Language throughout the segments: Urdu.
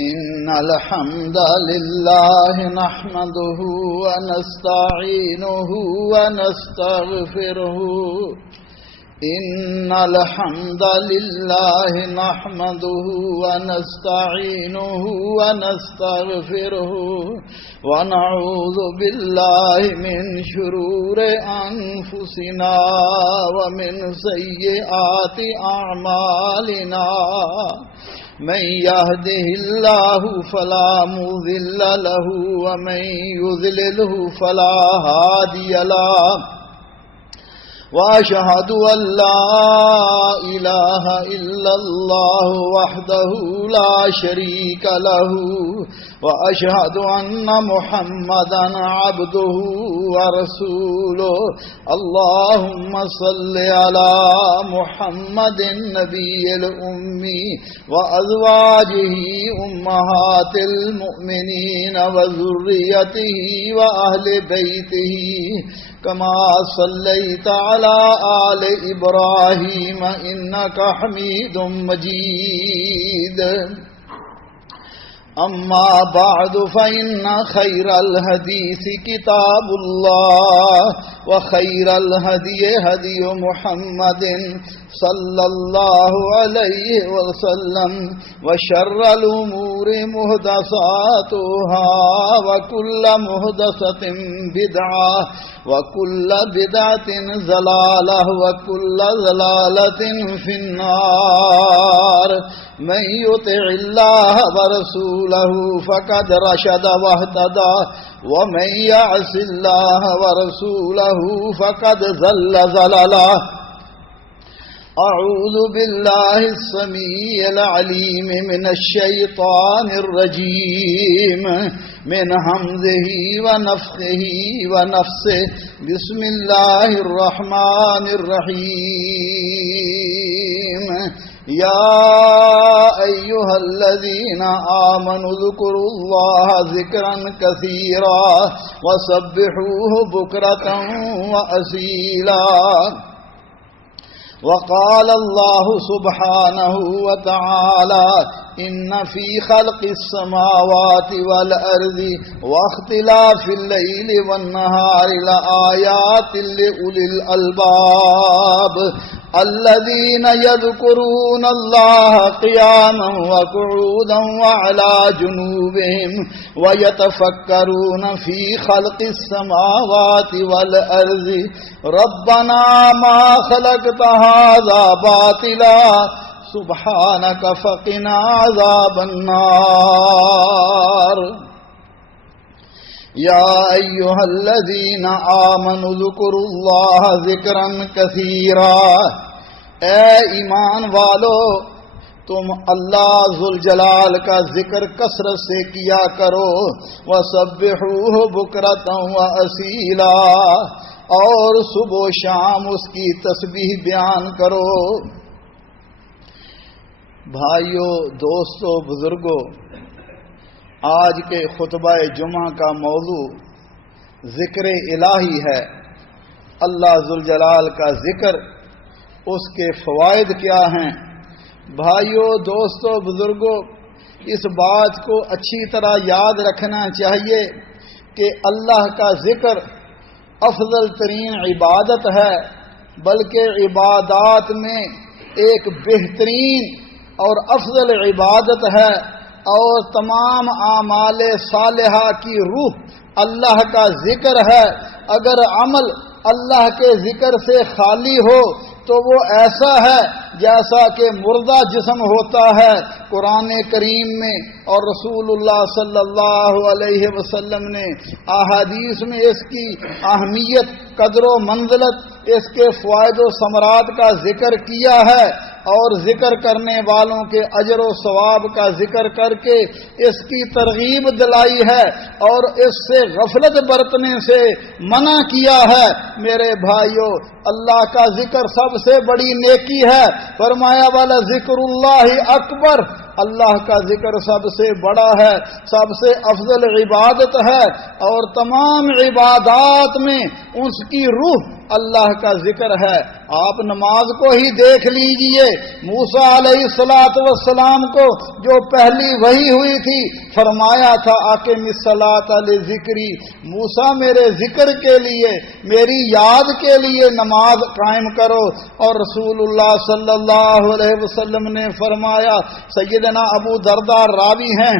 إن الحمد لله نحمده ونستعينه ونستغفره إن الحمد لله نحمده ونستعينه ونستغفره ونعوذ بالله من شرور أنفسنا ومن سيئات أعمالنا من يهده الله فلا مضل له ومن يضلله فلا هادي له وأشهد أن لا إله إلا الله وحده لا شريك له وأشهد أن محمدا عبده ورسوله اللهم صل على محمد النبي الأمي وأزواجه أمهات المؤمنين وذريته وأهل بيته كما صليت على آل إبراهيم إنك حميد مجيد أما بعد فإن خير الحديث كتاب الله وخير الهدي هدي محمد صلى الله عليه وسلم وشر الأمور محدثاتها وكل محدثة بدعة وكل بدعة ضلالة وكل ضلالة في النار من يطع الله ورسوله فقد رشد واهتدى ومن يعص الله ورسوله فقد ضل ضلالا أعوذ بالله السميع العليم من الشيطان الرجيم من همزه ونفخه ونفسه بسم الله الرحمن الرحيم يا أيها الذين آمنوا اذكروا الله ذكرا كثيرا وسبحوه بكرة وأصيلا وقال الله سبحانه وتعالى إن في خلق السماوات والأرض واختلاف الليل والنهار لآيات لأولي الألباب الذين يذكرون الله قياما وقعودا وعلى جنوبهم ويتفكرون في خلق السماوات والأرض ربنا ما خلقت هذا باطلا سبحانك فقنا عذاب النار يا أيها الذين آمنوا اذكروا الله ذكرا كثيرا اے ایمان والو تم اللہ ذوالجلال کا ذکر کثرت سے کیا کرو وسبحوہ بکرۃ واسیلا اور صبح و شام اس کی تسبیح بیان کرو۔ بھائیو، دوستو، بزرگو، آج کے خطبہ جمعہ کا موضوع ذکر الہی ہے۔ اللہ ذوالجلال کا ذکر، اس کے فوائد کیا ہیں؟ بھائیو، دوستو، بزرگو، اس بات کو اچھی طرح یاد رکھنا چاہیے کہ اللہ کا ذکر افضل ترین عبادت ہے، بلکہ عبادات میں ایک بہترین اور افضل عبادت ہے، اور تمام اعمال صالحہ کی روح اللہ کا ذکر ہے۔ اگر عمل اللہ کے ذکر سے خالی ہو تو وہ ایسا ہے جیسا کہ مردہ جسم ہوتا ہے۔ قرآن کریم میں اور رسول اللہ صلی اللہ علیہ وسلم نے احادیث میں اس کی اہمیت، قدر و منزلت، اس کے فوائد و ثمرات کا ذکر کیا ہے، اور ذکر کرنے والوں کے اجر و ثواب کا ذکر کر کے اس کی ترغیب دلائی ہے، اور اس سے غفلت برتنے سے منع کیا ہے۔ میرے بھائیو، اللہ کا ذکر سب سے بڑی نیکی ہے۔ فرمایا والا ذکر اللہ اکبر، اللہ کا ذکر سب سے بڑا ہے، سب سے افضل عبادت ہے، اور تمام عبادات میں اس کی روح اللہ کا ذکر ہے۔ آپ نماز کو ہی دیکھ لیجئے، موسیٰ علیہ السلام کو جو پہلی وحی ہوئی تھی فرمایا تھا اقم الصلاۃ لذکری، موسیٰ میرے ذکر کے لیے، میری یاد کے لیے نماز قائم کرو۔ اور رسول اللہ صلی اللہ علیہ وسلم نے فرمایا، سیدنا ابو درداء راوی ہیں،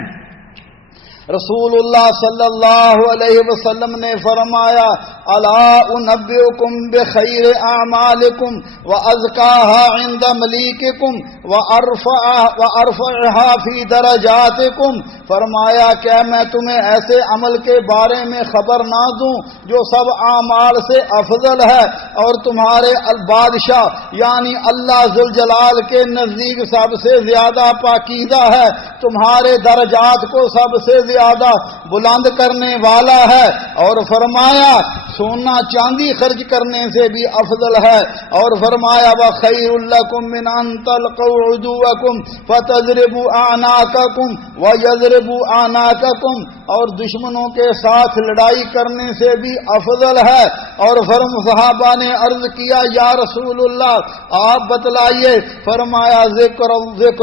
رسول اللہ صلی اللہ علیہ وسلم نے فرمایا، الا انبئکم بخیر اعمالکم وازکاها عند ملیککم وارفعها فی درجاتکم، فرمایا کیا میں تمہیں ایسے عمل کے بارے میں خبر نہ دوں جو سب اعمال سے افضل ہے اور تمہارے البادشاہ یعنی اللہ ذوالجلال کے نزدیک سب سے زیادہ پاکیزہ ہے، تمہارے درجات کو سب سے زیادہ بلند کرنے والا ہے۔ اور فرمایا سونا چاندی خرچ کرنے سے بھی افضل ہے، اور فرمایا وَخَيْرٌ لَكُم مِّنْ أَن تَلْقَوْا عُدُوَّكُمْ فَتَضْرِبُوا أَعْنَاقَكُمْ وَيَضْرِبُوا أَعْنَاقَكُمْ، اور دشمنوں کے ساتھ لڑائی کرنے سے بھی افضل ہے۔ اور صحابہ نے عرض کیا یا رسول اللہ آپ بتلائیے، فرمایا ذکر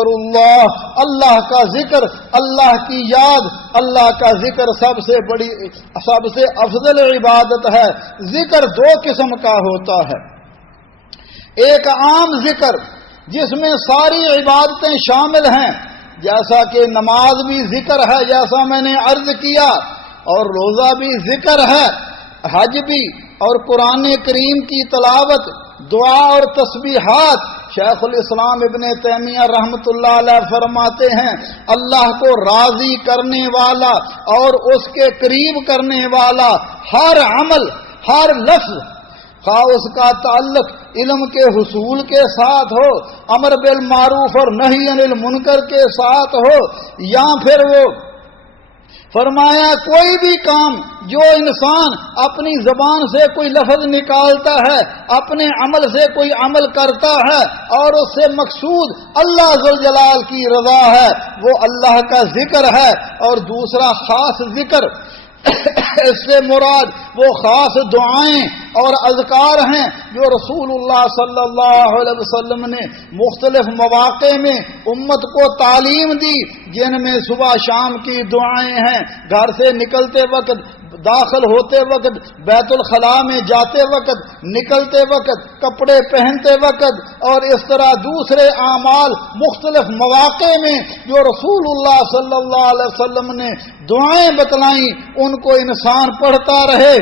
اللہ، اللہ کا ذکر، اللہ کی یاد، اللہ کا ذکر سب سے بڑی، سب سے افضل عبادت ہے۔ ذکر دو قسم کا ہوتا ہے، ایک عام ذکر جس میں ساری عبادتیں شامل ہیں، جیسا کہ نماز بھی ذکر ہے جیسا میں نے عرض کیا، اور روزہ بھی ذکر ہے، حج بھی، اور قرآن کریم کی تلاوت، دعا اور تسبیحات۔ شیخ الاسلام ابن تیمیہ رحمۃ اللہ علیہ فرماتے ہیں، اللہ کو راضی کرنے والا اور اس کے قریب کرنے والا ہر عمل، ہر لفظ، خواہ اس کا تعلق علم کے حصول کے ساتھ ہو، امر بالمعروف اور نہی عن المنکر کے ساتھ ہو، یا پھر وہ فرمایا کوئی بھی کام جو انسان اپنی زبان سے کوئی لفظ نکالتا ہے، اپنے عمل سے کوئی عمل کرتا ہے اور اس سے مقصود اللہ ذوالجلال کی رضا ہے، وہ اللہ کا ذکر ہے۔ اور دوسرا خاص ذکر، اس سے مراد وہ خاص دعائیں اور اذکار ہیں جو رسول اللہ صلی اللہ علیہ وسلم نے مختلف مواقع میں امت کو تعلیم دی، جن میں صبح شام کی دعائیں ہیں، گھر سے نکلتے وقت، داخل ہوتے وقت، بیت الخلاء میں جاتے وقت، نکلتے وقت، کپڑے پہنتے وقت، اور اس طرح دوسرے اعمال مختلف مواقع میں جو رسول اللہ صلی اللہ علیہ وسلم نے دعائیں بتلائیں ان کو انسان پڑھتا رہے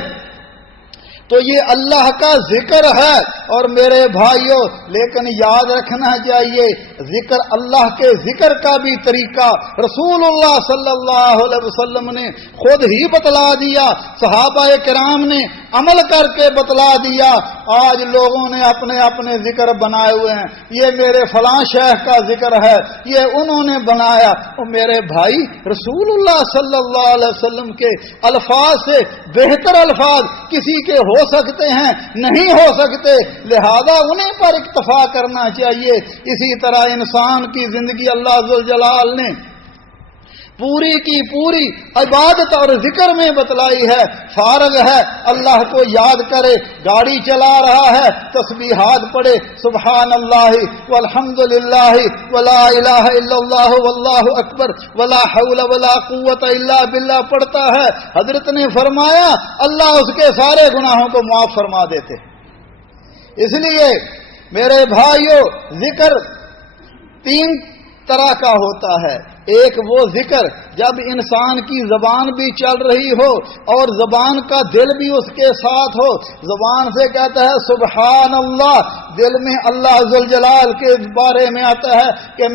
تو یہ اللہ کا ذکر ہے۔ اور میرے بھائیوں لیکن یاد رکھنا چاہیے ذکر، اللہ کے ذکر کا بھی طریقہ رسول اللہ صلی اللہ علیہ وسلم نے خود ہی بتلا دیا، صحابہ کرام نے عمل کر کے بتلا دیا۔ آج لوگوں نے اپنے اپنے ذکر بنائے ہوئے ہیں، یہ میرے فلاں شیخ کا ذکر ہے، یہ انہوں نے بنایا۔ اور میرے بھائی رسول اللہ صلی اللہ علیہ وسلم کے الفاظ سے بہتر الفاظ کسی کے ہو سکتے ہیں؟ نہیں ہو سکتے، لہذا انہیں پر اکتفا کرنا چاہیے۔ اسی طرح انسان کی زندگی اللہ ذوالجلال نے پوری کی پوری عبادت اور ذکر میں بتلائی ہے۔ فارغ ہے اللہ کو یاد کرے، گاڑی چلا رہا ہے تسبیحات پڑھے، سبحان اللہ والحمد للہ ولا الہ الا اللہ واللہ اکبر ولا حول ولا قوت الا باللہ پڑھتا ہے، حضرت نے فرمایا اللہ اس کے سارے گناہوں کو معاف فرما دیتے۔ اس لیے میرے بھائیوں ذکر تین طرح کا ہوتا ہے، ایک وہ ذکر جب انسان کی زبان بھی چل رہی ہو اور زبان کا دل بھی اس کے ساتھ ہو، زبان سے کہتا ہے سبحان اللہ، دل میں اللہ ذوالجلال کے بارے میں آتا ہے کہ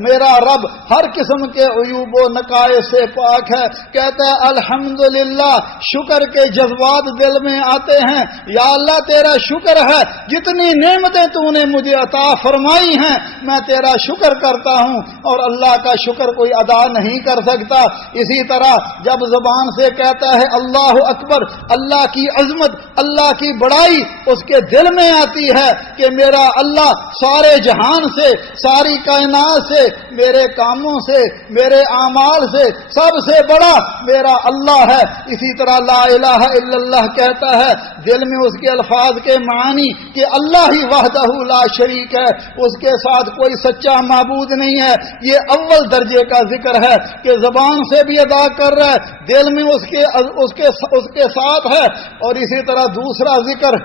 میرا رب ہر قسم کے عیوب و نقائص سے پاک ہے، کہتا ہے الحمدللہ، شکر کے جذبات دل میں آتے ہیں، یا اللہ تیرا شکر ہے جتنی نعمتیں تو نے مجھے عطا فرمائی ہیں میں تیرا شکر کرتا ہوں، اور اللہ کا شکر کوئی ادا نہیں کر سکتا۔ اسی طرح جب زبان سے کہتا ہے اللہ اکبر، اللہ کی عظمت، اللہ کی بڑائی اس کے دل میں آتی ہے کہ میرا اللہ سارے جہان سے، ساری کائنات سے، میرے کاموں سے، میرے اعمال سے سب سے بڑا میرا اللہ ہے۔ اسی طرح لا الہ الا اللہ کہتا ہے، دل میں اس کے الفاظ کے معنی کہ اللہ ہی وحدہ لا شریک ہے، اس کے ساتھ کوئی سچا معبود نہیں ہے، یہ اول درجے کا ذکر ہے کہ زبان سے بھی ادا کر رہا ہے، دل میں اس کے ساتھ ہے۔ اور اسی طرح دوسرا ذکر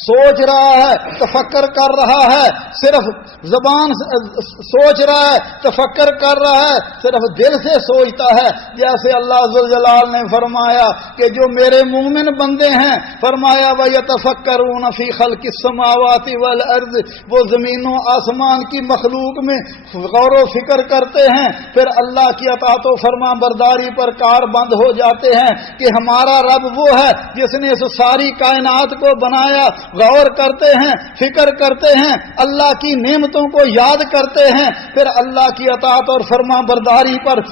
سوچ رہا ہے، تفکر کر رہا ہے، صرف زبان سوچ رہا ہے، تفکر کر رہا ہے، صرف دل سے سوچتا ہے۔ جیسے اللہ ذوالجلال نے فرمایا کہ جو میرے مومن بندے ہیں، فرمایا وَيَتَفَكَّرُونَ فِي خَلْقِ السَّمَاوَاتِ وَالْأَرْضِ، وہ زمین و آسمان کی مخلوق میں غور و فکر کرتے ہیں، پھر اللہ کی اطاعت و فرما برداری پر کار بند ہو جاتے ہیں کہ ہمارا رب وہ ہے جس نے اس ساری کائنات کو بنایا۔ غور کرتے ہیں، فکر کرتے ہیں، اللہ کی نعمتوں کو یاد کرتے ہیں، پھر اللہ کی اطاعت اور فرما برداری پر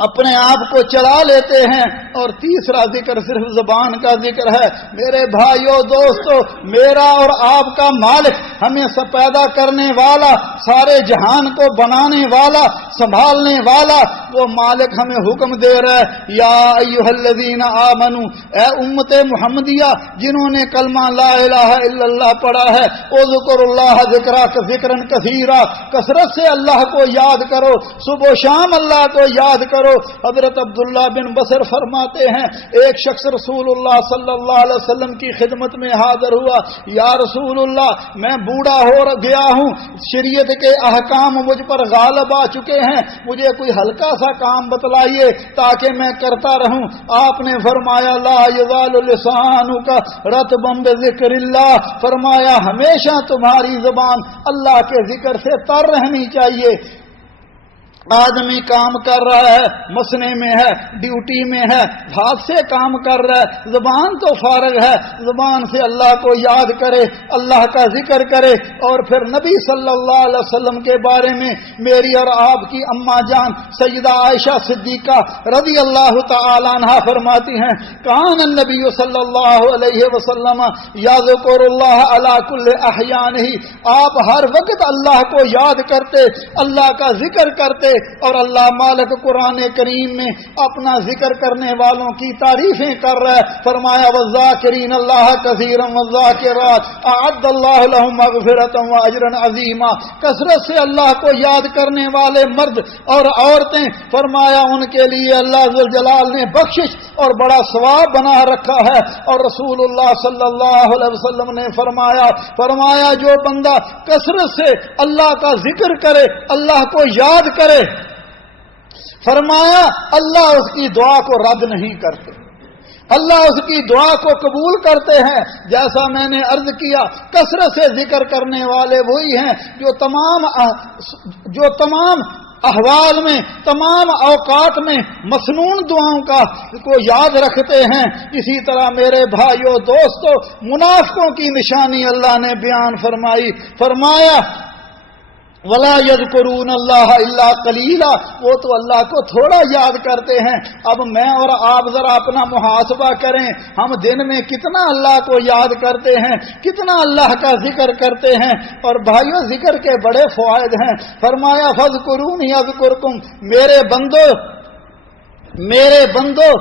اپنے آپ کو چلا لیتے ہیں۔ اور تیسرا ذکر صرف زبان کا ذکر ہے۔ میرے بھائیوں دوستو، میرا اور آپ کا مالک، ہمیں سب پیدا کرنے والا، سارے جہان کو بنانے والا، سنبھالنے والا وہ مالک ہمیں حکم دے رہا ہے، یا ایھا الذین آمنو، اے امت محمدیہ جنہوں نے کلمہ لا الہ الا اللہ پڑھا ہے، اذکروا اللہ ذکرا کثیرا، کثرت سے اللہ کو یاد کرو، صبح و شام اللہ کو یاد کرو۔ حضرت عبداللہ بن بصر فرماتے ہیں، ایک شخص رسول اللہ صلی اللہ علیہ وسلم کی خدمت میں حاضر ہوا، یا رسول اللہ میں بوڑھا ہو گیا ہوں، شریعت کے احکام مجھ پر غالب آ چکے ہیں، مجھے کوئی ہلکا سا کام بتلائیے تاکہ میں کرتا رہوں۔ آپ نے فرمایا لا یزال لسانک رطبا بذکر اللہ، فرمایا ہمیشہ تمہاری زبان اللہ کے ذکر سے تر رہنی چاہیے۔ آدمی کام کر رہا ہے، مسنے میں ہے، ڈیوٹی میں ہے، ہاتھ سے کام کر رہا ہے، زبان تو فارغ ہے، زبان سے اللہ کو یاد کرے، اللہ کا ذکر کرے۔ اور پھر نبی صلی اللہ علیہ وسلم کے بارے میں میری اور آپ کی اماں جان سیدہ عائشہ صدیقہ رضی اللہ تعالی عنہا فرماتی ہیں، کان النبی صلی اللہ علیہ وسلم یذکر اللہ علی کل احیانہ، آپ ہر وقت اللہ کو یاد کرتے، اللہ کا ذکر کرتے۔ اور اللہ مالک قرآن کریم میں اپنا ذکر کرنے والوں کی تعریفیں کر رہا ہے، فرمایا والذاکرین اللہ کثیرا والذاکرات اعد اللہ لهم مغفرۃ واجرا عظیما، کثرت سے اللہ کو یاد کرنے والے مرد اور عورتیں، فرمایا ان کے لیے اللہ ذوالجلال نے بخشش اور بڑا ثواب بنا رکھا ہے۔ اور رسول اللہ صلی اللہ علیہ وسلم نے فرمایا جو بندہ کثرت سے اللہ کا ذکر کرے، اللہ کو یاد کرے، فرمایا اللہ اس کی دعا کو رد نہیں کرتے، اللہ اس کی دعا کو قبول کرتے ہیں۔ جیسا میں نے عرض کیا، کثرت سے ذکر کرنے والے وہی ہیں جو تمام احوال میں، تمام اوقات میں مسنون دعاؤں کو یاد رکھتے ہیں۔ اسی طرح میرے بھائیوں دوستو، منافقوں کی نشانی اللہ نے بیان فرمایا وَلَا يَذْكُرُونَ اللَّهَ إِلَّا قَلِيلًا، وہ تو اللہ کو تھوڑا یاد کرتے ہیں۔ اب میں اور آپ ذرا اپنا محاسبہ کریں، ہم دن میں کتنا اللہ کو یاد کرتے ہیں، کتنا اللہ کا ذکر کرتے ہیں۔ اور بھائیوں ذکر کے بڑے فوائد ہیں۔ فرمایا فَاذْكُرُونِي أَذْكُرْكُمْ، میرے بندو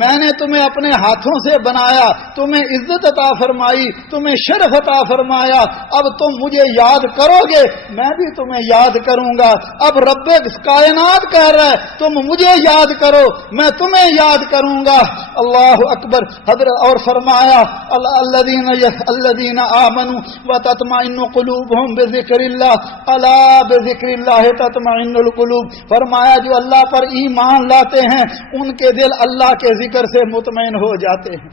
میں نے تمہیں اپنے ہاتھوں سے بنایا، تمہیں عزت عطا فرمائی، تمہیں شرف عطا فرمایا، اب تم مجھے یاد کرو گے، میں بھی تمہیں یاد کروں گا۔ اب رب کائنات کہہ رہا ہے تم مجھے یاد کرو، میں تمہیں یاد کروں گا۔ اللہ اکبر۔ حضرت اور فرمایا الذین آمنوا وتطمئن قلوبهم بذکر اللہ الا بذکر اللہ تطمئن القلوب، فرمایا جو اللہ پر ایمان لاتے ہیں ان کے دل اللہ کے ذکر سے مطمئن ہو جاتے ہیں،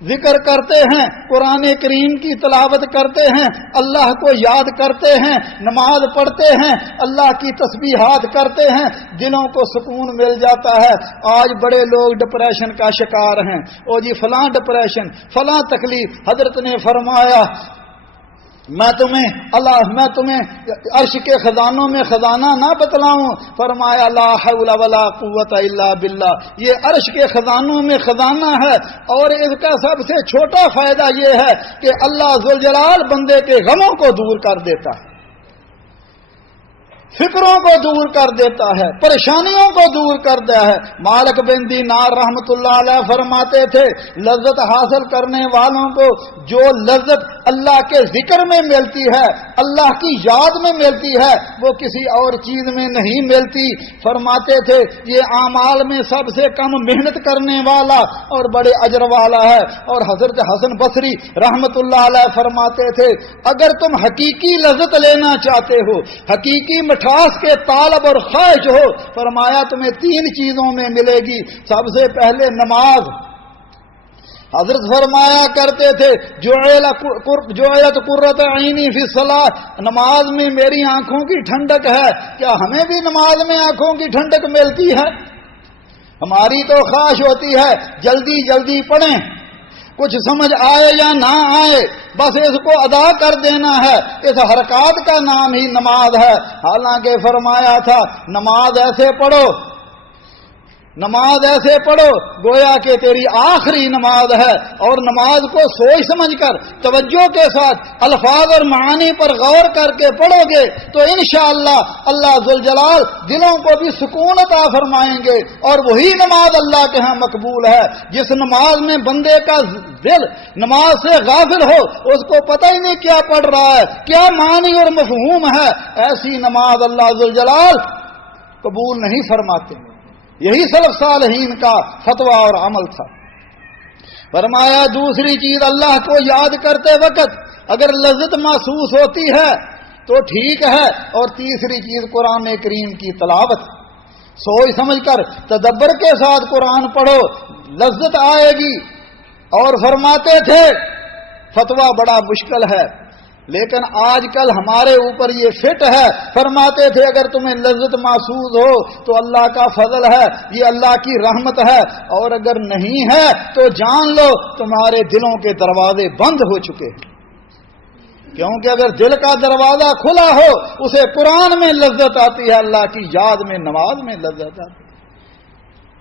ذکر کرتے ہیں، قرآن کریم کی تلاوت کرتے ہیں، اللہ کو یاد کرتے ہیں، نماز پڑھتے ہیں، اللہ کی تسبیحات کرتے ہیں، دلوں کو سکون مل جاتا ہے۔ آج بڑے لوگ ڈپریشن کا شکار ہیں، او جی فلاں ڈپریشن، فلاں تکلیف۔ حضرت نے فرمایا میں تمہیں عرش کے خزانوں میں خزانہ نہ بتلاؤں؟ فرمایا لا حول ولا قوت الا باللہ، یہ عرش کے خزانوں میں خزانہ ہے، اور اس کا سب سے چھوٹا فائدہ یہ ہے کہ اللہ ذوالجلال بندے کے غموں کو دور کر دیتا ہے، فکروں کو دور کر دیتا ہے، پریشانیوں کو دور کرتا ہے۔ مالک بن دینار رحمت اللہ علیہ فرماتے تھے لذت حاصل کرنے والوں کو جو لذت اللہ کے ذکر میں ملتی ہے، اللہ کی یاد میں ملتی ہے، وہ کسی اور چیز میں نہیں ملتی۔ فرماتے تھے یہ اعمال میں سب سے کم محنت کرنے والا اور بڑے اجر والا ہے۔ اور حضرت حسن بصری رحمت اللہ علیہ فرماتے تھے اگر تم حقیقی لذت لینا چاہتے ہو، حقیقی مٹھاس کے طالب اور خواہش ہو، فرمایا تمہیں 3 چیزوں میں ملے گی۔ سب سے پہلے نماز۔ حضرت فرمایا کرتے تھے جعلت قرۃ عینی فی الصلاۃ، نماز میں میری آنکھوں کی ٹھنڈک ہے۔ کیا ہمیں بھی نماز میں آنکھوں کی ٹھنڈک ملتی ہے؟ ہماری تو خواہش ہوتی ہے جلدی جلدی پڑھیں، کچھ سمجھ آئے یا نہ آئے بس اس کو ادا کر دینا ہے، اس حرکات کا نام ہی نماز ہے۔ حالانکہ فرمایا تھا نماز ایسے پڑھو، نماز ایسے پڑھو گویا کہ تیری آخری نماز ہے، اور نماز کو سوچ سمجھ کر توجہ کے ساتھ الفاظ اور معانی پر غور کر کے پڑھو گے تو انشاءاللہ اللہ ذوالجلال دلوں کو بھی سکون عطا فرمائیں گے، اور وہی نماز اللہ کے ہاں مقبول ہے جس نماز میں بندے کا دل نماز سے غافل ہو، اس کو پتہ ہی نہیں کیا پڑھ رہا ہے، کیا معنی اور مفہوم ہے، ایسی نماز اللہ ذوالجلال قبول نہیں فرماتے۔ یہی سلف صالحین کا فتویٰ اور عمل تھا۔ فرمایا دوسری چیز اللہ کو یاد کرتے وقت اگر لذت محسوس ہوتی ہے تو ٹھیک ہے، اور تیسری چیز قرآن کریم کی تلاوت، سوچ سمجھ کر تدبر کے ساتھ قرآن پڑھو، لذت آئے گی۔ اور فرماتے تھے فتویٰ بڑا مشکل ہے لیکن آج کل ہمارے اوپر یہ فٹ ہے، فرماتے تھے اگر تمہیں لذت محسوس ہو تو اللہ کا فضل ہے، یہ اللہ کی رحمت ہے، اور اگر نہیں ہے تو جان لو تمہارے دلوں کے دروازے بند ہو چکے ہیں، کیونکہ اگر دل کا دروازہ کھلا ہو اسے قرآن میں لذت آتی ہے، اللہ کی یاد میں نماز میں لذت آتی ہے۔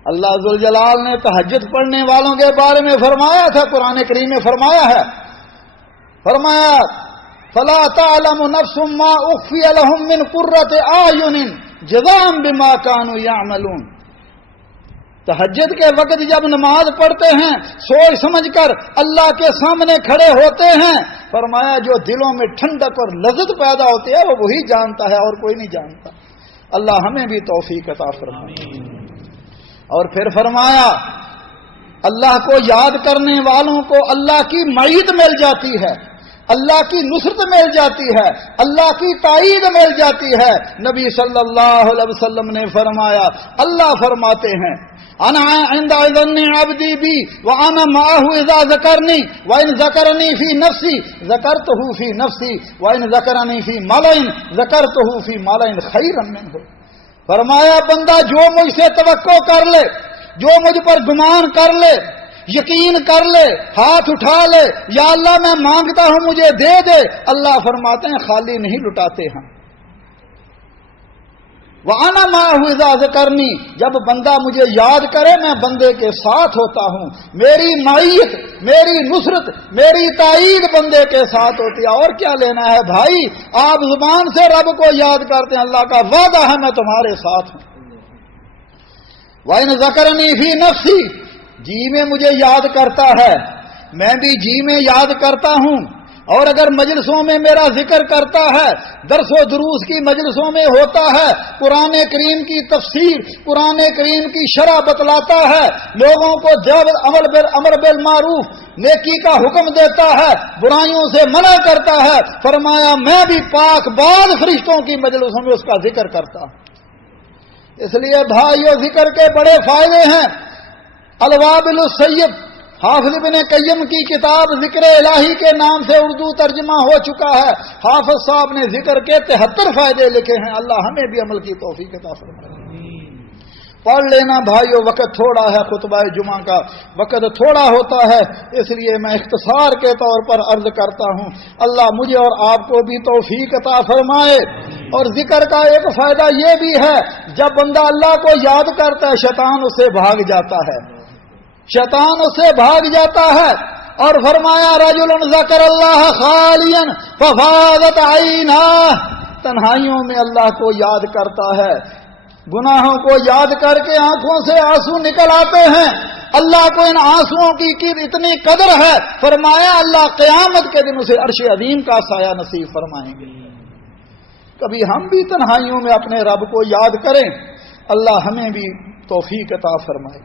اللہ ذوالجلال نے تہجد پڑھنے والوں کے بارے میں فرمایا تھا، قرآن کریم میں فرمایا ہے، فرمایا فَلَا تَعْلَمُ نَفْسٌ مَّا أُخْفِيَ لَهُم مِّن قُرَّةِ أَعْيُنٍ جَزَاءً بِمَا كَانُوا يَعْمَلُونَ۔ تہجد کے وقت جب نماز پڑھتے ہیں سوچ سمجھ کر اللہ کے سامنے کھڑے ہوتے ہیں، فرمایا جو دلوں میں ٹھنڈک اور لذت پیدا ہوتی ہے وہ وہی جانتا ہے اور کوئی نہیں جانتا۔ اللہ ہمیں بھی توفیق عطا فرمائے۔ اور پھر فرمایا اللہ کو یاد کرنے والوں کو اللہ کی معیت مل جاتی ہے، اللہ کی نصرت مل جاتی ہے، اللہ کی تائید مل جاتی ہے۔ نبی صلی اللہ علیہ وسلم نے فرمایا، اللہ فرماتے ہیں انا عند ظن عبدی بی وانا معه اذا ذکرنی وان ذکرنی فی نفسی ذکرته فی نفسی وان ذکرنی فی ملئ ذکرته فی ملئ خیرا منه۔ فرمایا بندہ جو مجھ سے توقع کر لے، جو مجھ پر گمان کر لے، یقین کر لے، ہاتھ اٹھا لے یا اللہ میں مانگتا ہوں مجھے دے دے، اللہ فرماتے ہیں خالی نہیں لٹاتے ہیں۔ وَأَنَا مَعَهُ إِذَا ذَكَرَنِي، جب بندہ مجھے یاد کرے میں بندے کے ساتھ ہوتا ہوں، میری معیت، میری نصرت، میری تائید بندے کے ساتھ ہوتی ہے۔ اور کیا لینا ہے بھائی، آپ زبان سے رب کو یاد کرتے ہیں، اللہ کا وعدہ ہے میں تمہارے ساتھ ہوں۔ وَإِنْ ذَكَرَنِي فِي نَفْسِي، جی میں مجھے یاد کرتا ہے، میں بھی جی میں یاد کرتا ہوں، اور اگر مجلسوں میں میرا ذکر کرتا ہے، درس و دروس کی مجلسوں میں ہوتا ہے، قرآن کریم کی تفسیر، قرآن کریم کی شرح بتلاتا ہے، لوگوں کو امر بالمعروف نیکی کا حکم دیتا ہے، برائیوں سے منع کرتا ہے، فرمایا میں بھی پاک باز فرشتوں کی مجلسوں میں اس کا ذکر کرتا ہوں۔ اس لیے بھائیو ذکر کے بڑے فائدے ہیں۔ الوابل السیب، حافظ ابن قیم کی کتاب ذکر الہی کے نام سے اردو ترجمہ ہو چکا ہے، حافظ صاحب نے ذکر کے 73 فائدے لکھے ہیں، اللہ ہمیں بھی عمل کی توفیق عطا فرمائے۔ پڑھ لینا بھائیو، وقت تھوڑا ہے، خطبہ جمعہ کا وقت تھوڑا ہوتا ہے، اس لیے میں اختصار کے طور پر عرض کرتا ہوں، اللہ مجھے اور آپ کو بھی توفیق عطا فرمائے۔ اور ذکر کا ایک فائدہ یہ بھی ہے، جب بندہ اللہ کو یاد کرتا ہے شیطان اسے بھاگ جاتا ہے، شیطان اسے بھاگ جاتا ہے۔ اور فرمایا رجل ذکر اللہ خالیا ففاضت عیناہ، تنہائیوں میں اللہ کو یاد کرتا ہے، گناہوں کو یاد کر کے آنکھوں سے آنسو نکل آتے ہیں، اللہ کو ان آنسوؤں کی اتنی قدر ہے، فرمایا اللہ قیامت کے دن اسے عرش عظیم کا سایہ نصیب فرمائیں گے۔ کبھی ہم بھی تنہائیوں میں اپنے رب کو یاد کریں، اللہ ہمیں بھی توفیق عطا فرمائے۔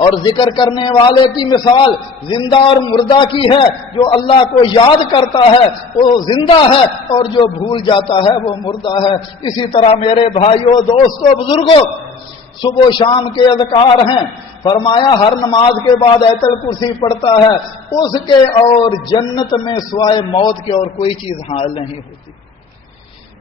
اور ذکر کرنے والے کی مثال زندہ اور مردہ کی ہے، جو اللہ کو یاد کرتا ہے وہ زندہ ہے، اور جو بھول جاتا ہے وہ مردہ ہے۔ اسی طرح میرے بھائیوں، دوستوں، بزرگوں، صبح و شام کے اذکار ہیں، فرمایا ہر نماز کے بعد آیت الکرسی پڑھتا ہے، اس کے اور جنت میں سوائے موت کے اور کوئی چیز حائل نہیں ہوتی۔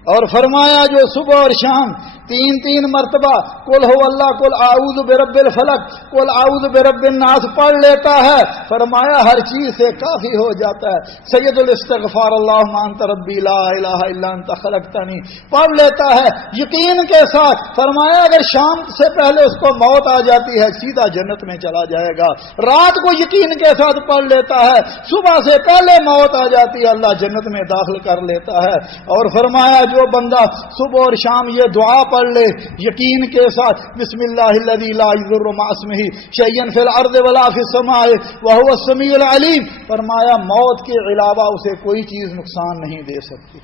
اور فرمایا جو صبح اور شام تین تین مرتبہ قل هو اللہ، قل اعوذ برب الفلق، قل اعوذ برب الناس پڑھ لیتا ہے، فرمایا ہر چیز سے کافی ہو جاتا ہے۔ سید الاستغفار اللہم انت ربی لا الہ الا انت خلقتنی پڑھ لیتا ہے یقین کے ساتھ، فرمایا اگر شام سے پہلے اس کو موت آ جاتی ہے سیدھا جنت میں چلا جائے گا۔ رات کو یقین کے ساتھ پڑھ لیتا ہے، صبح سے پہلے موت آ جاتی ہے اللہ جنت میں داخل کر لیتا ہے۔ اور فرمایا جو بندہ صبح اور شام یہ دعا پڑھ لے یقین کے ساتھ، بسم اللہ الذی لا یضر مع اسمہ شیئا فی الارض ولا فی السماء وہو السمیع العلیم، فرمایا موت کے علاوہ اسے کوئی چیز نقصان نہیں دے سکتی،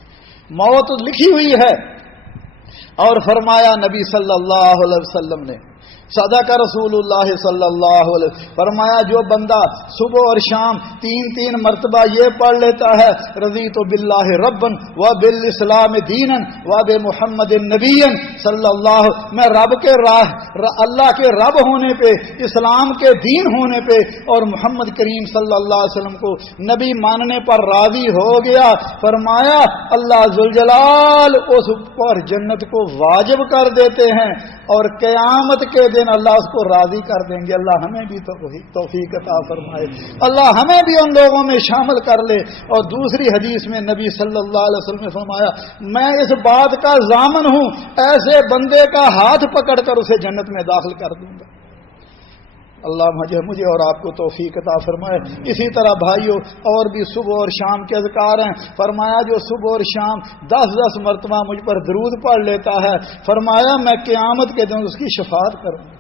موت لکھی ہوئی ہے۔ اور فرمایا نبی صلی اللہ علیہ وسلم نے، صدق رسول اللہ صلی اللہ علیہ وسلم، فرمایا جو بندہ صبح اور شام تین تین مرتبہ یہ پڑھ لیتا ہے، رضیت باللہ ربا و بالاسلام دینا و بمحمد نبی صلی اللہ، میں رب کے اللہ کے رب ہونے پہ، اسلام کے دین ہونے پہ اور محمد کریم صلی اللہ علیہ وسلم کو نبی ماننے پر راضی ہو گیا، فرمایا اللہ ذوالجلال اس پر جنت کو واجب کر دیتے ہیں، اور قیامت کے دن اللہ اس کو راضی کر دیں گے۔ اللہ ہمیں بھی توفیق عطا فرمائے، اللہ ہمیں بھی ان لوگوں میں شامل کر لے۔ اور دوسری حدیث میں نبی صلی اللہ علیہ وسلم نے فرمایا میں اس بات کا ضامن ہوں ایسے بندے کا ہاتھ پکڑ کر اسے جنت میں داخل کر دوں گا۔ اللہ مجھے اور آپ کو توفیق عطا فرمائے۔ اسی طرح بھائیوں اور بھی صبح اور شام کے اذکار ہیں، فرمایا جو صبح اور شام 10 مرتبہ مجھ پر درود پڑھ لیتا ہے، فرمایا میں قیامت کے دن اس کی شفاعت کروں گا۔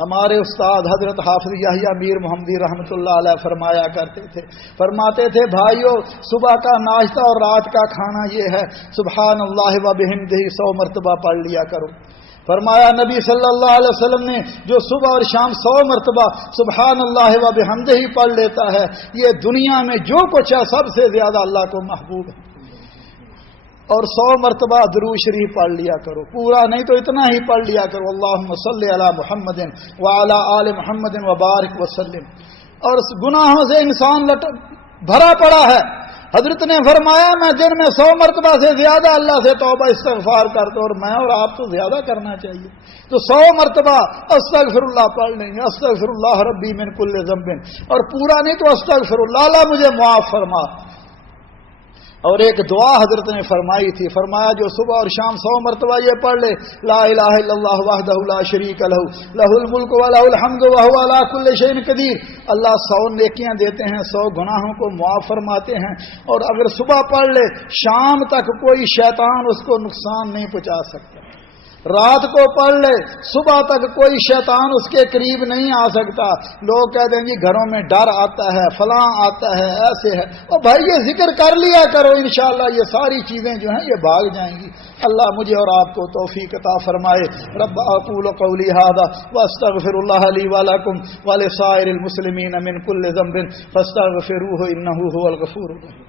ہمارے استاد حضرت حافظ یحییٰ میر محمدی رحمۃ اللہ علیہ فرمایا کرتے تھے، فرماتے تھے بھائیوں صبح کا ناشتہ اور رات کا کھانا یہ ہے، سبحان اللہ و بحمدہ 100 مرتبہ پڑھ لیا کرو۔ فرمایا نبی صلی اللہ علیہ وسلم نے جو صبح اور شام 100 مرتبہ سبحان اللہ و بحمدہ پڑھ لیتا ہے، یہ دنیا میں جو کچھ ہے سب سے زیادہ اللہ کو محبوب ہے۔ اور 100 مرتبہ درود شریف پڑھ لیا کرو، پورا نہیں تو اتنا ہی پڑھ لیا کرو، اللہم صلی علی محمد وعلی آل محمد وبارک وسلم۔ اور گناہوں سے انسان بھرا پڑا ہے، حضرت نے فرمایا میں دن میں 100 مرتبہ سے زیادہ اللہ سے توبہ استغفار کرتا ہوں، اور میں اور آپ تو زیادہ کرنا چاہیے، تو 100 مرتبہ استغفر اللہ پڑھ لیں گے، استغفر اللہ ربی من کل ذنب، اور پورا نہیں تو استغفر اللہ، اللہ مجھے معاف فرما۔ اور ایک دعا حضرت نے فرمائی تھی، فرمایا جو صبح اور شام 100 مرتبہ یہ پڑھ لے، لا الہ الا اللہ وحدہ لا شریک لہ لہ الملک و لہ الحمد وہو علی کل شیء قدیر، اللہ 100 نیکیاں دیتے ہیں، 100 گناہوں کو معاف فرماتے ہیں۔ اور اگر صبح پڑھ لے شام تک کوئی شیطان اس کو نقصان نہیں پہنچا سکتا، رات کو پڑھ لے صبح تک کوئی شیطان اس کے قریب نہیں آ سکتا۔ لوگ کہتے ہیں جی گھروں میں ڈر آتا ہے، فلاں آتا ہے، ایسے ہے، اور بھائی یہ ذکر کر لیا کرو، انشاءاللہ یہ ساری چیزیں جو ہیں یہ بھاگ جائیں گی۔ اللہ مجھے اور آپ کو توفیق عطا فرمائے۔ رب اقول قولی ھذا واستغفر اللہ لی ولکم ولسائر المسلمین من کل ذنب فاستغفروہ انہ ھو الغفور الرحیم۔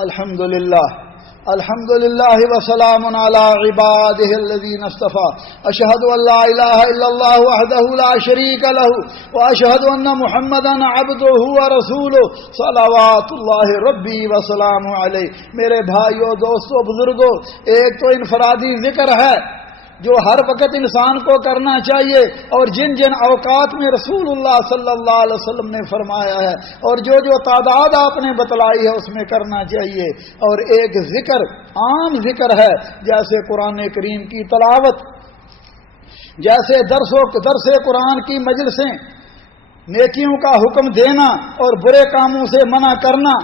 الحمد للہ الحمدللہ وسلام علی عبادہ الذین اصطفى اشہد ان لا الہ الا اللہ وحدہ لا شریک لہ واشہد ان محمدا عبدہ ورسولہ صلوات اللہ ربی وسلام علیہ۔ میرے بھائیو، دوستو، بزرگو، ایک تو انفرادی ذکر ہے جو ہر وقت انسان کو کرنا چاہیے، اور جن جن اوقات میں رسول اللہ صلی اللہ علیہ وسلم نے فرمایا ہے، اور جو جو تعداد آپ نے بتلائی ہے اس میں کرنا چاہیے۔ اور ایک ذکر، عام ذکر ہے، جیسے قرآن کریم کی تلاوت، جیسے درس قرآن کی مجلسیں، نیکیوں کا حکم دینا اور برے کاموں سے منع کرنا،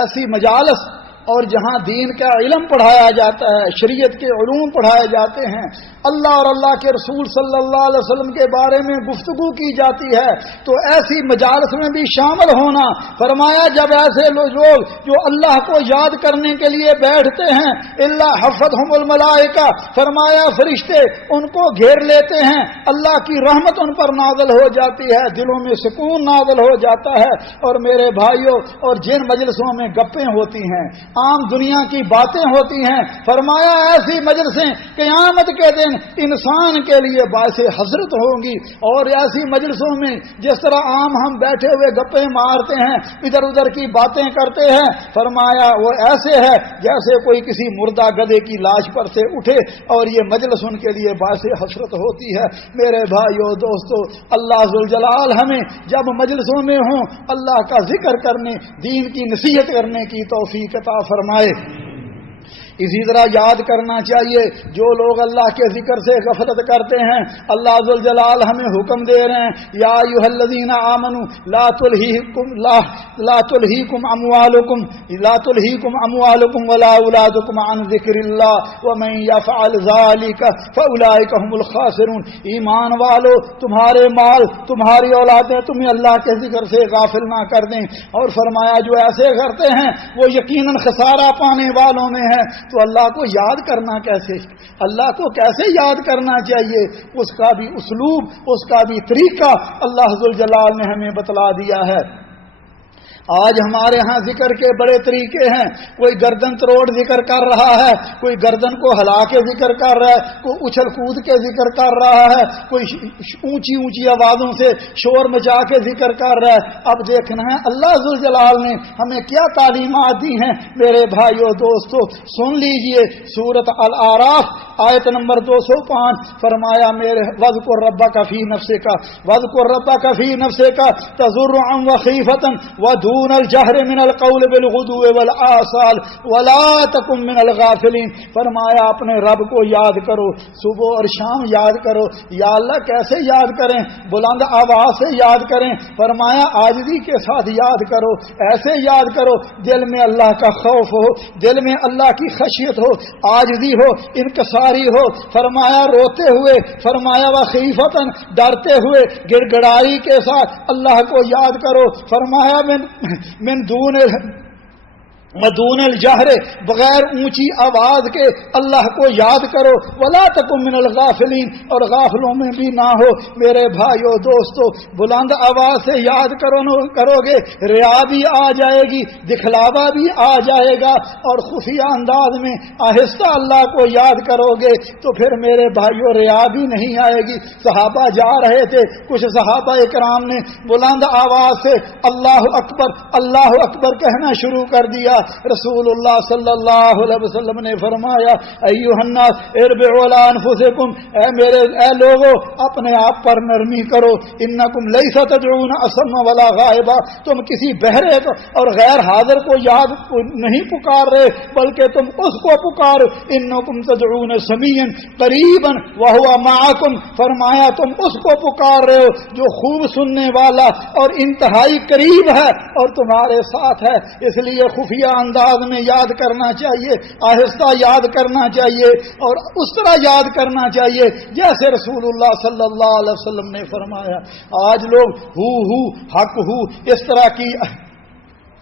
ایسی مجالس، اور جہاں دین کا علم پڑھایا جاتا ہے، شریعت کے علوم پڑھائے جاتے ہیں، اللہ اور اللہ کے رسول صلی اللہ علیہ وسلم کے بارے میں گفتگو کی جاتی ہے، تو ایسی مجالس میں بھی شامل ہونا۔ فرمایا جب ایسے لوگ جو اللہ کو یاد کرنے کے لیے بیٹھتے ہیں، الا حفتہم الملائکہ، فرمایا فرشتے ان کو گھیر لیتے ہیں، اللہ کی رحمت ان پر نازل ہو جاتی ہے، دلوں میں سکون نازل ہو جاتا ہے۔ اور میرے بھائیوں، اور جن مجلسوں میں گپیں ہوتی ہیں، عام دنیا کی باتیں ہوتی ہیں، فرمایا ایسی مجلسیں قیامت کے دن انسان کے لیے باعث حسرت ہوں گی۔ اور ایسی مجلسوں میں جس طرح عام ہم بیٹھے ہوئے گپیں مارتے ہیں، ادھر ادھر کی باتیں کرتے ہیں، فرمایا وہ ایسے ہے جیسے کوئی کسی مردہ گدھے کی لاش پر سے اٹھے، اور یہ مجلس ان کے لیے باعث حسرت ہوتی ہے۔ میرے بھائیو، دوستو، اللہ ذوالجلال ہمیں جب مجلسوں میں ہوں اللہ کا ذکر کرنے، دین کی نصیحت کرنے کی توفیق عطا فرمائے۔ اسی طرح یاد کرنا چاہیے جو لوگ اللہ کے ذکر سے غفلت کرتے ہیں، اللہ ذوالجلال ہمیں حکم دے رہے ہیں، یا ایھا الذین آمنوا لا تلہیکم اموالکم ولا اولادکم عن ذکر اللہ ومن یفعل ذلک فاولئک هم الخاسرون۔ ایمان والو، تمہارے مال، تمہاری اولادیں تمہیں اللہ کے ذکر سے غافل نہ کر دیں، اور فرمایا جو ایسے کرتے ہیں وہ یقیناً خسارہ پانے والوں میں ہے۔ تو اللہ کو یاد کرنا کیسے، اللہ کو کیسے یاد کرنا چاہیے، اس کا بھی اسلوب، اس کا بھی طریقہ اللہ ذوالجلال نے ہمیں بتلا دیا ہے۔ آج ہمارے ہاں ذکر کے بڑے طریقے ہیں، کوئی گردن تروڑ ذکر کر رہا ہے، کوئی گردن کو ہلا کے ذکر کر رہا ہے، کوئی اچھل کود کے ذکر کر رہا ہے، کوئی اونچی اونچی آوازوں سے شور مچا کے ذکر کر رہا ہے۔ اب دیکھنا ہے اللہ ذوالجلال نے ہمیں کیا تعلیمات دی ہیں۔ میرے بھائیو، دوستو، سن لیجئے سورۃ الاعراف آیت نمبر 205، فرمایا میرے وَاذْكُرْ رَبَّكَ فِي نَفْسِكَ وَاذْكُرْ رَبَّكَ فِي نَفْسِكَ تَضَرُّعًا وَخِيفَةً وَدُونَ الجہر من القول بالغدو والآصال ولا تکن من الغافلین۔ فرمایا اپنے رب کو یاد کرو، صبح اور شام یاد کرو۔ یا اللہ کیسے یاد کریں؟ بلند آواز سے یاد کریں۔ فرمایا عاجزی کے ساتھ یاد کرو، ایسے یاد کرو دل میں اللہ کا خوف ہو، دل میں اللہ کی خشیت ہو، عاجزی ہو، انکساری ہو۔ فرمایا روتے ہوئے، فرمایا وخیفتاً، ڈرتے ہوئے، گڑ گڑائی کے ساتھ اللہ کو یاد کرو۔ فرمایا من دون الجہر، بغیر اونچی آواز کے اللہ کو یاد کرو۔ ولا تکن من الغافلین، اور غافلوں میں بھی نہ ہو۔ میرے بھائیو، دوستو، بلند آواز سے یاد کرو گے، ریا بھی آ جائے گی، دکھلاوا بھی آ جائے گا، اور خفیہ انداز میں آہستہ اللہ کو یاد کرو گے تو پھر میرے بھائیو ریا بھی نہیں آئے گی۔ صحابہ جا رہے تھے، کچھ صحابہ اکرام نے بلند آواز سے اللہ اکبر کہنا شروع کر دیا۔ رسول اللہ صلی اللہ علیہ وسلم نے فرمایا ایھا الناس اربعوا علی انفسکم، اے لوگو اپنے آپ پر نرمی کرو، انکم لیس تدعون اصم ولا غائبا، تم کسی بہرے اور غیر حاضر کو یاد نہیں پکار رہے بلکہ تم اس کو پکارو، انکم تدعون سمیعا قریبا وہو معکم، فرمایا تم اس کو پکار رہے ہو جو خوب سننے والا اور انتہائی قریب ہے اور تمہارے ساتھ ہے۔ اس لیے خفیہ انداز میں یاد کرنا چاہیے، آہستہ یاد کرنا چاہیے، اور اس طرح یاد کرنا چاہیے جیسے رسول اللہ صلی اللہ علیہ وسلم نے فرمایا۔ آج لوگ ہو حق ہو اس طرح کی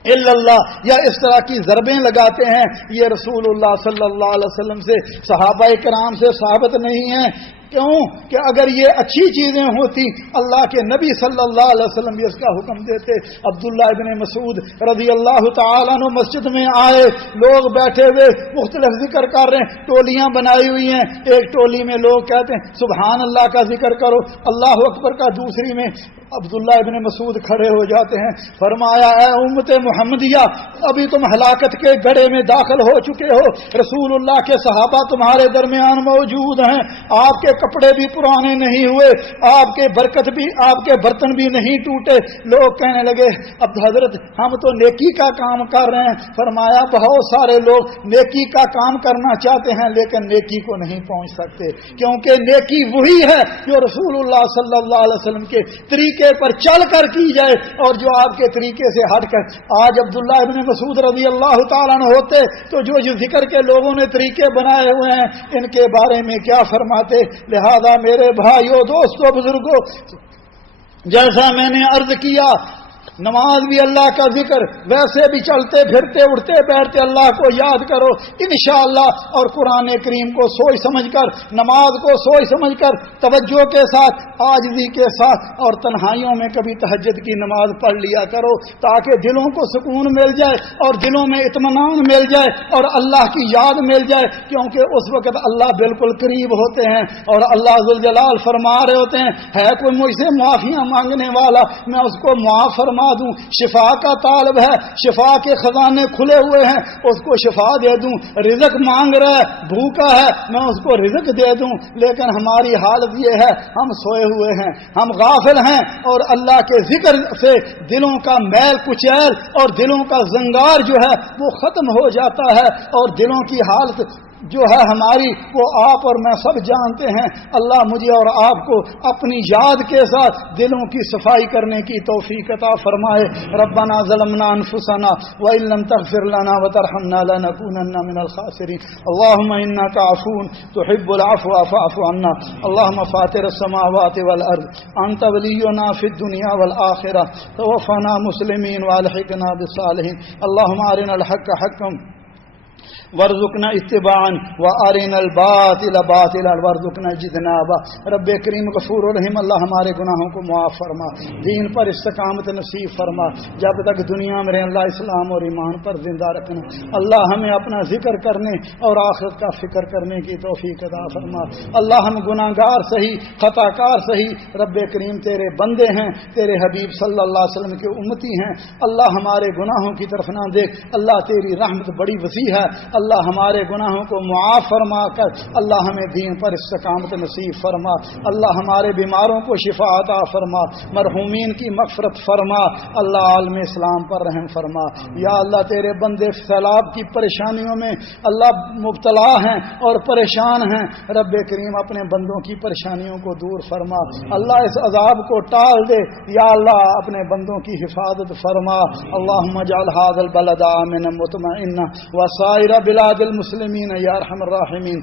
الا اللہ یا اس طرح کی ضربیں لگاتے ہیں، یہ رسول اللہ صلی اللہ علیہ وسلم سے، صحابہ کرام سے ثابت نہیں ہیں۔ کیوں کہ اگر یہ اچھی چیزیں ہوتی اللہ کے نبی صلی اللہ علیہ وسلم بھی اس کا حکم دیتے. عبداللہ ابن مسعود رضی اللہ تعالیٰ عنہ مسجد میں آئے, لوگ بیٹھے ہوئے مختلف ذکر کر رہے ہیں, ٹولیاں بنائی ہوئی ہیں. ایک ٹولی میں لوگ کہتے ہیں سبحان اللہ کا ذکر کرو, اللہ اکبر کا. دوسری میں عبداللہ ابن مسعود کھڑے ہو جاتے ہیں. فرمایا اے امت محمدیہ, ابھی تم ہلاکت کے گڑھے میں داخل ہو چکے ہو. رسول اللہ کے صحابہ تمہارے درمیان موجود ہیں, آپ کے کپڑے بھی پرانے نہیں ہوئے, آپ کے برکت بھی, آپ کے برتن بھی نہیں ٹوٹے. لوگ کہنے لگے اب حضرت ہم تو نیکی کا کام کر رہے ہیں. فرمایا بہت سارے لوگ نیکی کا کام کرنا چاہتے ہیں لیکن نیکی کو نہیں پہنچ سکتے, کیونکہ نیکی وہی ہے جو رسول اللہ صلی اللہ علیہ وسلم کے طریقے پر چل کر کی جائے اور جو آپ کے طریقے سے ہٹ کر. آج عبداللہ ابن مسعود رضی اللہ تعالیٰ عنہ ہوتے تو جو ذکر کے لوگوں نے طریقے بنائے ہوئے ہیں ان کے بارے میں کیا فرماتے. لہذا میرے بھائیوں, دوستوں, بزرگوں, جیسا میں نے عرض کیا نماز بھی اللہ کا ذکر, ویسے بھی چلتے پھرتے اٹھتے بیٹھتے اللہ کو یاد کرو انشاءاللہ. اور قرآن کریم کو سوچ سمجھ کر, نماز کو سوچ سمجھ کر, توجہ کے ساتھ, عاجزی کے ساتھ, اور تنہائیوں میں کبھی تہجد کی نماز پڑھ لیا کرو تاکہ دلوں کو سکون مل جائے اور دلوں میں اطمینان مل جائے اور اللہ کی یاد مل جائے. کیونکہ اس وقت اللہ بالکل قریب ہوتے ہیں اور اللہ ذوالجلال فرما رہے ہوتے ہیں ہے کوئی مجھ سے معافیاں مانگنے والا میں اس کو معاف فرما دوں. شفا کا طالب ہے, شفا کے خزانے کھلے ہوئے ہیں, اس کو شفا دے دوں. رزق مانگ رہا ہے, بھوکا ہے, میں اس کو رزق دے دوں. لیکن ہماری حالت یہ ہے ہم سوئے ہوئے ہیں, ہم غافل ہیں اور اللہ کے ذکر سے دلوں کا میل کچیل اور دلوں کا زنگار جو ہے وہ ختم ہو جاتا ہے اور دلوں کی حالت جو ہے ہماری وہ آپ اور میں سب جانتے ہیں. اللہ مجھے اور آپ کو اپنی یاد کے ساتھ دلوں کی صفائی کرنے کی توفیق عطا فرمائے. ربنا ظلمنا انفسنا وان لم تغفر لنا وترحمنا لنكونن من الخاسرين. اللهم انك عفو تحب العفو فاعف عنا. اللهم فاطر السماوات والارض انت ولينا في الدنيا والاخره توفنا مسلمين والحقنا بالصالحين. اللهم ارنا الحق حقا وارزقنا اتباعا وارنا الباطل باطلا وارزقنا اجتنابا. رب کریم غفور الرحیم اللہ ہمارے گناہوں کو معاف فرما, دین پر استقامت نصیب فرما. جب تک دنیا میں رہے اللہ اسلام اور ایمان پر زندہ رکھنا. اللہ ہمیں اپنا ذکر کرنے اور آخرت کا فکر کرنے کی توفیق عطا فرما. اللہ ہم گناہ گار سہی, خطا کار سہی, رب کریم تیرے بندے ہیں, تیرے حبیب صلی اللہ علیہ وسلم کے امتی ہیں. اللہ ہمارے گناہوں کی طرف نہ دیکھ. اللہ تیری رحمت بڑی وسیع ہے. اللہ ہمارے گناہوں کو معاف فرما کر اللہ ہمیں دین پر استقامت نصیب فرما. اللہ ہمارے بیماروں کو شفا عطا فرما, مرحومین کی مغفرت فرما. اللہ عالم اسلام پر رحم فرما. یا اللہ تیرے بندے سیلاب کی پریشانیوں میں اللہ مبتلا ہیں اور پریشان ہیں. رب کریم اپنے بندوں کی پریشانیوں کو دور فرما. اللہ اس عذاب کو ٹال دے. یا اللہ اپنے بندوں کی حفاظت فرما. اللہم اجعل هذا البلد آمنا مطمئنا وسائر بلاد المسلمین یا ارحم الراحمین.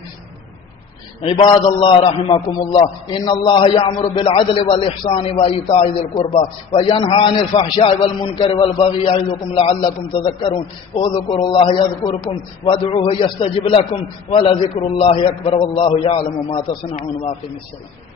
عباد اللہ رحمکم اللہ, ان اللہ یأمر بالعدل والاحسان وایتاء ذی القربى وینہی عن الفحشاء والمنکر والبغی یعظکم لعلکم تذکرون. اذکروا اللہ یذکرکم وادعوه یستجب لکم ولذکر اللہ اکبر واللہ یعلم ما تصنعون. واقم الصلاۃ.